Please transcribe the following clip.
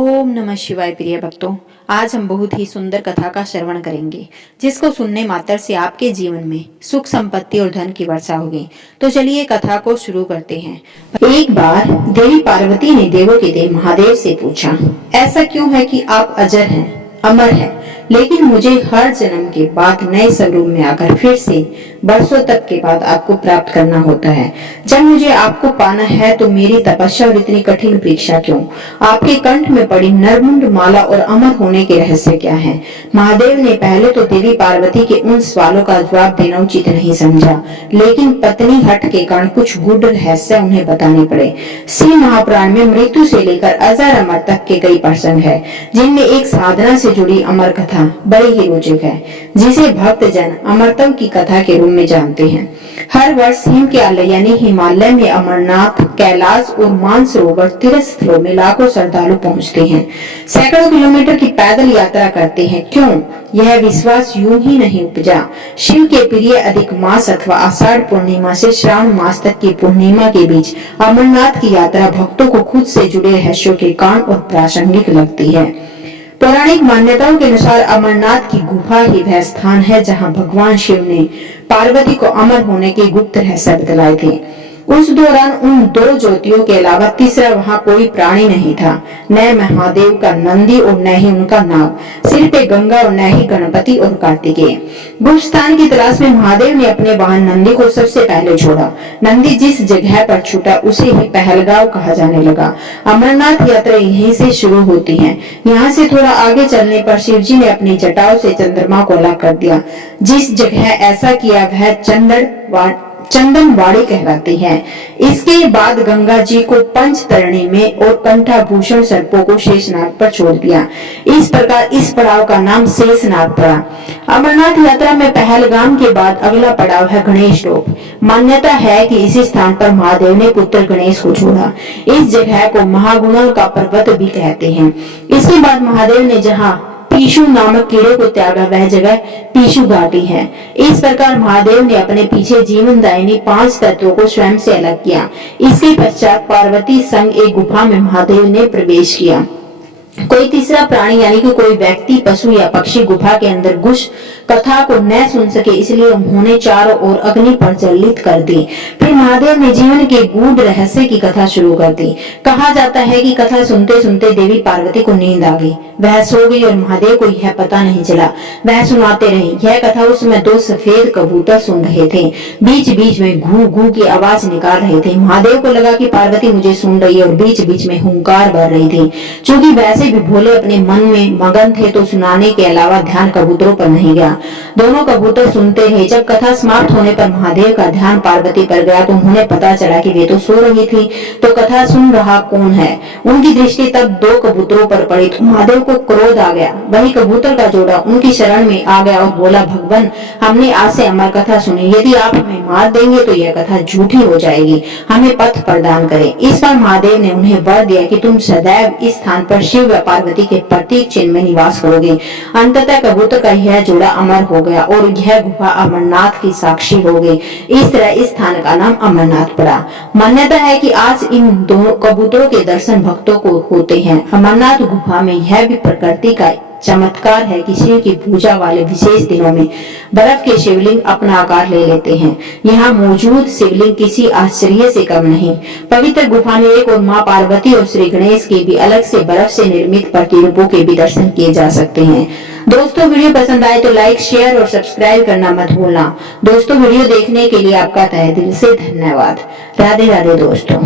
ओम नमः शिवाय। प्रिय भक्तों, आज हम बहुत ही सुंदर कथा का श्रवण करेंगे, जिसको सुनने मात्र से आपके जीवन में सुख संपत्ति और धन की वर्षा होगी। तो चलिए कथा को शुरू करते हैं। एक बार देवी पार्वती ने देवों के देव महादेव से पूछा, ऐसा क्यों है कि आप अजर हैं, अमर हैं, लेकिन मुझे हर जन्म के बाद नए स्वरूप में आकर फिर से बरसों तक के बाद आपको प्राप्त करना होता है। जब मुझे आपको पाना है तो मेरी तपस्या और इतनी कठिन परीक्षा क्यों? आपके कंठ में पड़ी नरमुंड माला और अमर होने के रहस्य क्या है? महादेव ने पहले तो देवी पार्वती के उन सवालों का जवाब देना उचित नहीं समझा, लेकिन पत्नी हट के कारण कुछ गूढ़ रहस्य उन्हें बताने पड़े। श्री महापुराण में मृत्यु से लेकर अजर अमर तक के कई प्रसंग है, जिनमें एक साधना से जुड़ी अमर कथा बड़ी ही रोचक है, जिसे भक्त जन अमरत्व की कथा के रूप में जानते हैं। हर वर्ष हिम के आलय यानी हिमालय में अमरनाथ, कैलाश और मानसरोवर तीर्थ स्थलों में लाखों श्रद्धालु पहुंचते हैं, सैकड़ों किलोमीटर की पैदल यात्रा करते हैं। क्यों? यह विश्वास यूं ही नहीं उपजा। शिव के प्रिय अधिक मास अथवा आषाढ़ पूर्णिमा से श्रावण मास तक की पूर्णिमा के बीच अमरनाथ की यात्रा भक्तों को खुद से जुड़े रहस्यों के कारण और प्रासंगिक लगती है। पौराणिक मान्यताओं के अनुसार अमरनाथ की गुफा ही वह स्थान है जहां भगवान शिव ने पार्वती को अमर होने के गुप्त रहस्य बतलाए थे। उस दौरान उन दो ज्योतियों के अलावा तीसरा वहां कोई प्राणी नहीं था, न महादेव का नंदी और न ही उनका नाग, सिर पे गंगा और न ही गणपति और कार्तिकेय। गुप्त स्थान की तलाश में महादेव ने अपने वाहन नंदी को सबसे पहले छोड़ा। नंदी जिस जगह पर छूटा उसे ही पहलगांव कहा जाने लगा। अमरनाथ यात्रा यहीं से शुरू होती है। यहाँ से थोड़ा आगे चलने पर शिव जी ने अपनी जटाओं से चंद्रमा को अलग कर दिया। जिस जगह ऐसा किया वह चंदनवाड़ी कहलाती है। इसके बाद गंगा जी को पंचतरणी में और कंठाभूषण सर्पों को शेषनाग पर छोड़ दिया। इस प्रकार इस पड़ाव का नाम शेषनाग पड़ा। अमरनाथ यात्रा में पहलगाम के बाद अगला पड़ाव है गणेश लोक। मान्यता है कि इसी स्थान पर महादेव ने पुत्र गणेश को छोड़ा। इस जगह को महागुणा का पर्वत भी कहते हैं। इसके बाद महादेव ने जहाँ पीशु नामक कीड़े को त्यागा वह जगह पीशु घाटी है। इस प्रकार महादेव ने अपने पीछे जीवनदायिनी 5 तत्वों को स्वयं से अलग किया। इसके पश्चात पार्वती संग एक गुफा में महादेव ने प्रवेश किया। कोई तीसरा प्राणी यानी कि कोई व्यक्ति, पशु या पक्षी गुफा के अंदर घुस कथा को न सुन सके, इसलिए उन्होंने चारों ओर अग्नि प्रज्वलित कर दी। फिर महादेव ने जीवन के गूढ़ रहस्य की कथा शुरू कर दी। कहा जाता है कि कथा सुनते सुनते देवी पार्वती को नींद आ गई, वह सो गई और महादेव को यह पता नहीं चला। वह सुनाते रहे। यह कथा उस समय 2 सफेद कबूतर सुन रहे थे, बीच बीच में घू घू की आवाज निकाल रहे थे। महादेव को लगा कि पार्वती मुझे सुन रही है और बीच बीच में हुंकार भर रही थी। चूंकि वैसे भी भोले अपने मन में मगन थे तो सुनाने के अलावा ध्यान कबूतरों पर नहीं गया। दोनों कबूतर सुनते रहे। जब कथा समाप्त होने पर महादेव का ध्यान पार्वती पर गया तो उन्हें पता चला कि वे तो सो रही थी, तो कथा सुन रहा कौन है? उनकी दृष्टि तब 2 कबूतरों पर पड़ी तो महादेव को क्रोध आ गया। वही कबूतर का जोड़ा उनकी शरण में आ गया और बोला, भगवान, हमने आज से अमर कथा सुनी, यदि आप हमें मार देंगे तो यह कथा झूठी हो जाएगी, हमें पथ प्रदान करें। इस पर महादेव ने उन्हें वर दिया कि तुम सदैव इस स्थान पर शिव व पार्वती के प्रतीक चिन्ह में निवास करोगे। अंततः कबूतर का यह जोड़ा अमर हो गया और यह गुफा अमरनाथ की साक्षी हो गई। इस तरह इस स्थान का नाम अमरनाथ पड़ा। मान्यता है कि आज इन 2 कबूतरों के दर्शन भक्तों को होते हैं। अमरनाथ गुफा में यह भी प्रकृति का चमत्कार है कि शिव की पूजा वाले विशेष दिनों में बर्फ के शिवलिंग अपना आकार ले लेते हैं। यहाँ मौजूद शिवलिंग किसी आश्चर्य से कम नहीं। पवित्र गुफा में एक और माँ पार्वती और श्री गणेश के भी अलग से बर्फ से निर्मित प्रतिरूपों के भी दर्शन किए जा सकते हैं। दोस्तों, वीडियो पसंद आए तो लाइक, शेयर और सब्सक्राइब करना मत भूलना। दोस्तों, वीडियो देखने के लिए आपका तहे दिल से धन्यवाद। राधे राधे दोस्तों।